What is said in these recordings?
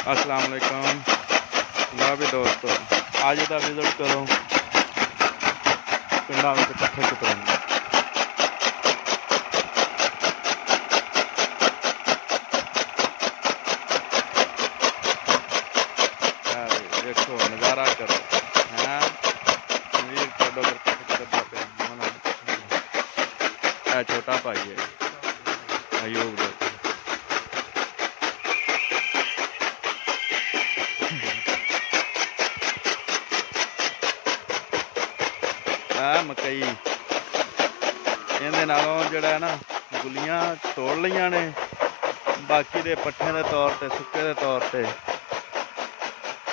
अस्सलाम वालेकुम। ला भी दोस्तों अज का विजिट करो पिंडा में पट्ठे कुतरन। देखो नज़ारा करो है छोटा भाई है अयूब देखो मकई इहदे नालों जिहड़ा ना गुलियां तोड़ लईआं ने बाकी दे पट्ठे के तौर पर सुक्के के तौर पर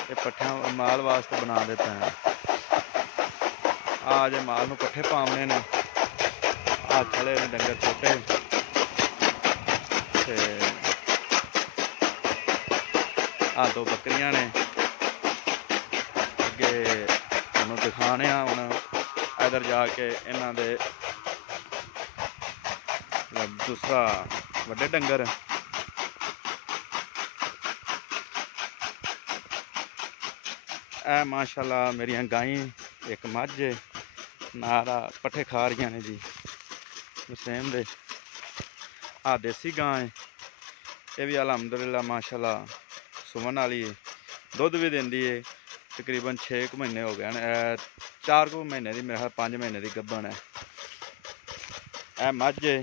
ये पट्ठा माल वास्ते बना दे पे आ जे माल नूं पट्ठे पावने ने आ खड़े ने डंगर छोटे ते आ दो बकरियां ने अगे तुहानूं दिखाने हुण इधर जाके इन्हां दे दूसरा वड्डे डंगर माशाल्लाह मेरियां गाईं एक मझ नारा पट्ठे खा रही ने जी सेम दे आ देसी गां है ये भी अलहमदुलिल्लाह माशाल्लाह सुमन वाली है दुध भी देंदी है तकरीबन 6 महीने हो गए हैं 4 महीने की मेरे ख्याल 5 महीने की गब्बन है मझ है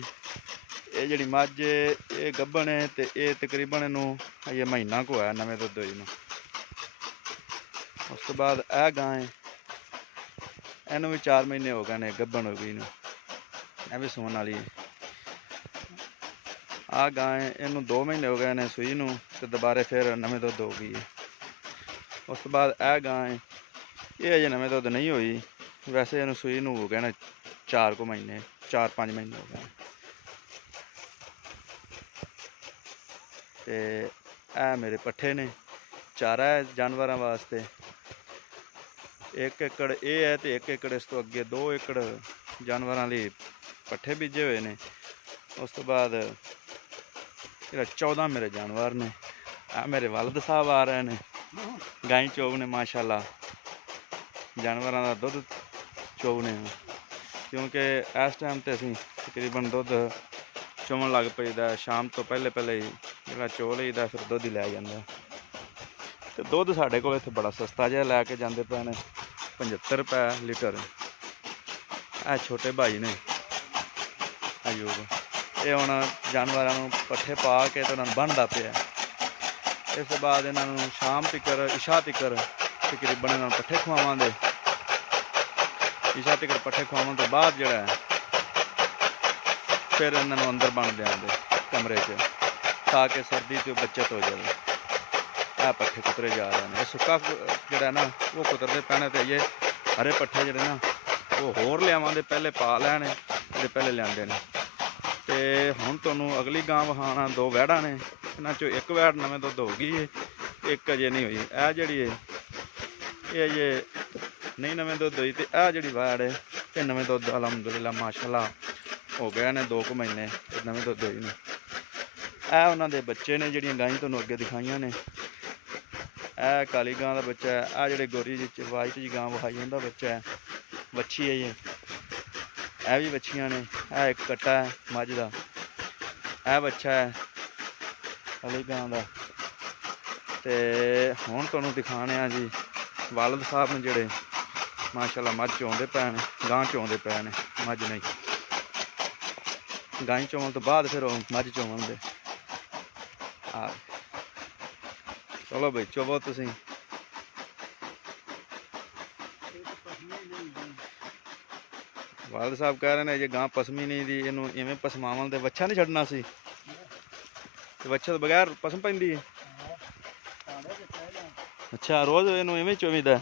ये जी मझ ये गब्बन है तो ये तकरीबन इनू ये महीना को है नवे दुध होई नूं। उस तो बाद यह गां है इनू भी 4 महीने हो गए ने गब्बन हो गई नूं यह भी सुमन वाली है। आ गां है इनू 2 महीने हो गए ने सूई नूं ते दोबारे फिर नवे दुध हो गई है। उस तो बाद यह गां है ये अजे नवे दुध नहीं हुई वैसे इनू सूई नूं हो गए ने 4 महीने 4-5 महीने हो गए ते मेरे पट्ठे ने चारा है जानवरों वास्ते 1 एकड़ ये है तो 1 एकड़ इस तो अगे 2 एकड़ जानवरों लिए पट्ठे बीजे हुए ने। उस तो बाद 14 मेरे जानवर ने मेरे वालद साहब आ रहे हैं गाई चोवने माशाल्लाह जानवरों का दुध चोवने क्योंकि इस टाइम तो असीं तकरीबन दुध चोवन लग पैदा शाम तो पहले ही जो चो लईदा फिर दुध ही लै जांदा ते दुध साडे कोल इत्थे बड़ा सस्ता जिहा लैके जांदे पे ने 75 रुपए लीटर। छोटे भाई ने अयूब ये हुण जानवरों नूं पट्ठे पा के ते उन्हां नूं बन्नदा पिया। इस बाद इन्हां नूं शाम तिकर इशा तिकर तकरीबन इन्हां नूं पट्ठे खवावांगे इशा तिकर पट्ठे खवाउण तो बाद जिहड़ा फिर इन्हां नूं अंदर बन देंगे कमरे च ताकि सर्दी तो बचत हो जाए। पट्ठे कुतरे जा रहे हैं सुक्का जोड़ा ना वो कुतरते पैने तो ये हरे पट्ठे जोड़े ना वो होर लियावांगे पहले पा लैने ते पहले लियाते हैं। तो हुण तुहानूं अगली गां विखाना 2 वैड़ा ने इन्हां चों एक वैड़ नवें दुध हो गई है एक अजे नहीं हुई जिहड़ी है ये अजे नहीं नवें दुध हुई तो जिहड़ी वैड़ है ये नवें दुध अलहमदुलिल्लाह माशाल्लाह हो गए ने 2 महीने नवें दुध हुई ने। उन्हां दे बच्चे ने जिहड़ियां गाईं तुहानूं अगे दिखाईआं ने काली गां का बच्चा है जिहड़े गोरी जी वाइट जी गां विखाई उहदा बच्चा है बच्छी है ये भी बच्छियां ने एक कट्टा है मझ का बच्चा है काली गां का। तो हुण तुहानूं दिखाने जी वालद साहब ने जिहड़े माशाल्लाह मझ चोंदे पे ने गां चोंदे पे ने मझ नहीं गाई चोवन तो बाद फिर मझ चोवणगे। चलो भाई चोवो तुसीं वालद साहब कह रहे हैं जे गां पसमी नहीं दी इनू इवें पसमावन ते वच्छा नहीं छड्डना सी वच्छा तो बगैर पसम पैंदी है। अच्छा रोज़ इनू इवें चोवीदा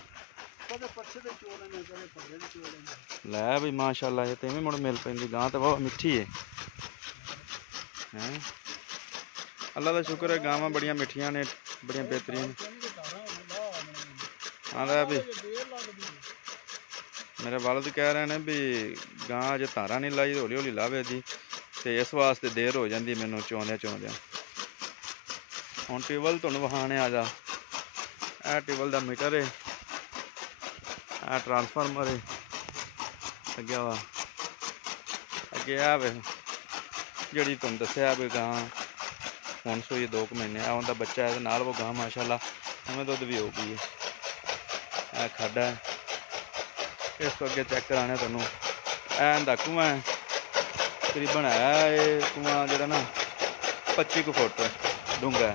लै भाई माशाल्लाह ये तो इवें मुड़ मिल पैंदी गां तो बहुत मिठी है। अल्लाह का शुक्र है गावां बड़ियां मिठियां ने बड़ियां बेहतरीन। हाँ भी मेरे वालद कह रहे हैं भी गां अजे धारा नहीं लाई हौली हौली लावे दी तो इस वास्ते देर हो जाती मैनू चोंद्या ਹੁਣ ਟਿਊਬਵੈੱਲ ਤੁਹਾਨੂੰ ਵਿਖਾਣੇ ਆ ਜਾ। ਇਹ ਟਿਊਬਵੈੱਲ ਦਾ ਮੀਟਰ ਹੈ, ਇਹ ਟਰਾਂਸਫਾਰਮਰ ਹੈ ਲੱਗਿਆ ਵਾ ਅੱਗੇ। ਆ ਵੇ ਜਿਹੜੀ ਤੁਹਾਨੂੰ ਦੱਸਿਆ ਵੀ ਗਾਂ ਹੁਣ ਸੂਈ 2 ਮਹੀਨੇ ਆ ਉਹਦਾ ਬੱਚਾ ਇਹਦੇ ਨਾਲ। ਉਹ ਗਾਂ ਮਾਸ਼ਾਅੱਲਾ ਐਵੇਂ ਦੁੱਧ ਵੀ ਹੋ ਗਈ ਹੈ। ਇਹ ਖੱਡ ਹੈ। ਇਸ ਤੋਂ ਅੱਗੇ ਚੈੱਕ ਕਰਾਣੇ ਤੁਹਾਨੂੰ। ਇਹ ਇਹਦਾ ਕੂਆ ਹੈ, ਤਕਰੀਬਨ ਹੈ ਇਹ ਕੂਆ ਜਿਹੜਾ ਨਾ 25 ਕੁ ਫੁੱਟ ਡੂੰਘਾ ਹੈ।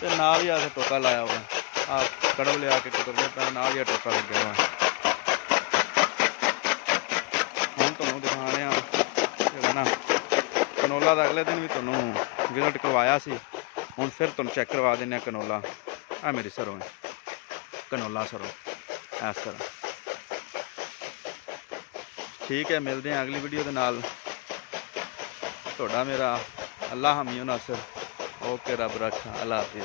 ਤੇ ਨਾਲ ਹੀ ਆ ਟੋਕਾ ਲਾਇਆ ਵਾ। ਆ ਕੜਵ ਲਿਆ ਕੇ ਕੁਤਰਦੇ ਪੈਣ ਨਾਲ ਹੀ ਟੋਕਾ ਲੱਗਿਆ ਵਾ। ਹੁਣ ਤੁਹਾਨੂੰ ਦਿਖਾਣੇ ਆ ਜਿਹੜਾ ਨਾ ਕਨੋਲਾ ਦਾ ਅਗਲੇ ਦਿਨ ਵੀ ਤੁਹਾਨੂੰ ਵਿਜ਼ਿਟ ਕਰਵਾਇਆ ਸੀ। ਹੁਣ ਫਿਰ ਤੁਹਾਨੂੰ ਚੈੱਕ ਕਰਵਾ ਦਿੰਦੇ ਹਾਂ ਕਨੋਲਾ। ਆ ਮੇਰੀ ਸਰੋਂ ਹੈ, ਕਨੋਲਾ ਸਰੋਂ ਇਸ ਤਰ੍ਹਾਂ। ਠੀਕ ਹੈ, ਮਿਲਦੇ ਹਾਂ ਅਗਲੀ ਵੀਡੀਓ ਦੇ ਨਾਲ। ਤੁਹਾਡਾ ਮੇਰਾ ਅੱਲਾ ਹਾਮੀ ਨਾਸਰ। ਓਕੇ, ਰੱਬ ਰੱਖਾ। ਅੱਲਾ ਹਾਫਿਜ਼।